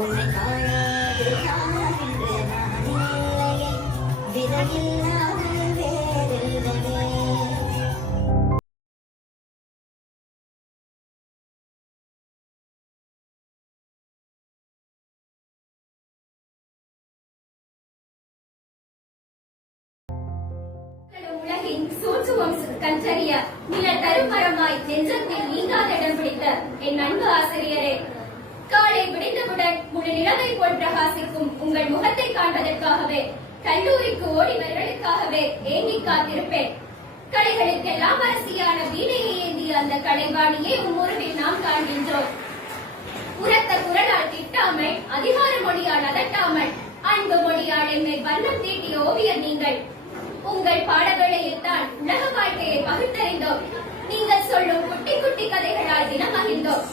உன்னை காணாது காண்கின்ற நானில்லையே விதையில்லாமல் வேறில்லையே உலகின் கற்றறிய நில தருமரமாய் நெஞ்சத்தில் நீங்காத இடம் பிடித்த என் அன்பு ஆசிரியரே காலை விடிந்தவுடன் முழு நிலவை போல் பிரகாசிக்கும் உங்கள் முகத்தை காண்பதற்காகவே கல்லூரிக்கு ஓடிவர்களுக்காகவே ஏங்கி காத்திருப்பேன். கலைகளுக்கெல்லாம் அரசியான வீணையை ஏந்திய அந்த கலைவாணியை உம்முருவில் நாம் காண்கின்றோம். உரத்த குரலால் திட்டாமல் அதிகார மொழியால் அதட்டாமல் அன்பு மொழியால் என்னை வண்ணம் தீட்டிய ஓவியர் நீங்கள். உங்கள் பாடவேளையில் தான் உலக வாழ்க்கையை பகுத்தறிந்தோம் நீங்கள் சொல்லும் குட்டி குட்டி கதைகளால் தினம் மகிழ்ந்தோம்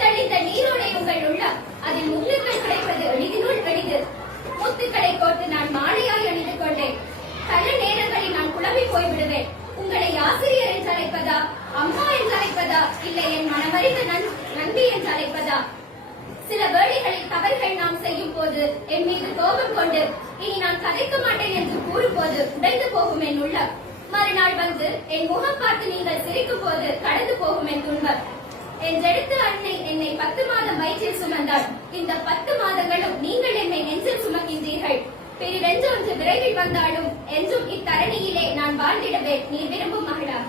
தெளிந்த நீரோடை உங்கள் உள்ளம் அதில் முள்ளுகள் கிடைப்பது எளிதினுள் எளிது முத்துக்களை கோர்த்து நான் மாலையாய் அணிந்து கொண்டேன். பல நேரங்களில் நான் குழம்பி போய்விடுவேன். உங்களை ஆசிரியர் என்று அழைப்பதா? அம்மா என்று அழைப்பதா? இல்லை என் மனமறிந்த நன்றி என்று அழைப்பதா? சில வேளைகளில் தவறுகள் நாம் செய்யும் போது என் மீது கோபம் கொண்டு இனி நான் கதைக்க மாட்டேன் என்று கூறும்போது உடைந்து போகும் என் உள்ளம். மறுநாள் வந்து என் முகம் பார்த்து நீங்கள் சிரிக்கும் போது கடந்து போகும் என் துன்பம். என்றெடுத்து அன்னை என்னை பத்து மாதம் வயிற்றில் சுமந்தார் இந்த பத்து மாதங்களும் நீங்கள் என்னை நெஞ்சில் சுமக்கின்றீர்கள். பிரிவென்று ஒன்று விரைவில் வந்தாலும் என்றும் இத்தரணியிலே நான் வாழ்ந்திடவே நீ விரும்பும் மகளாக.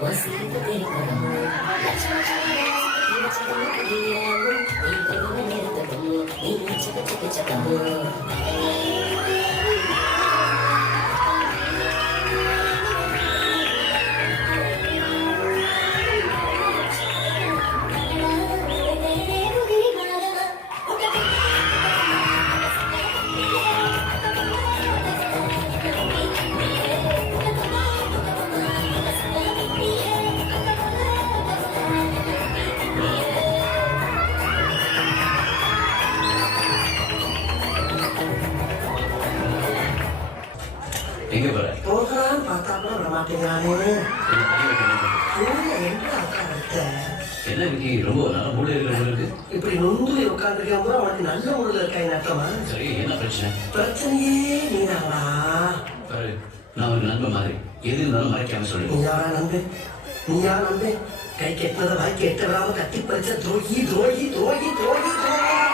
忘れてるからもう命が見えるとこも命がちゃくちゃかもう எங்க உட்கார்ந்த என்ன இன்னைக்கு ரொம்ப நல்ல மூட இருக்கிற போல இருக்கு இப்படி நொந்து உட்கார்ந்துருக்கேன் கூட அவனுக்கு நல்ல முறையில் இருக்காய் நட்டமா சரி என்ன பிரச்சனை பிரச்சனையே நீதாங்களா பாரு நான் ஒரு நண்பன் மாதிரி எது இருந்தாலும் மறைக்காம சொல்லு நீ யாரா நம்பு நீ யார் நம்பு கை கெட்டினதை வாய் கட்டி பறிச்ச துரோகி துரோகி துரோகி துரோகி துரோகி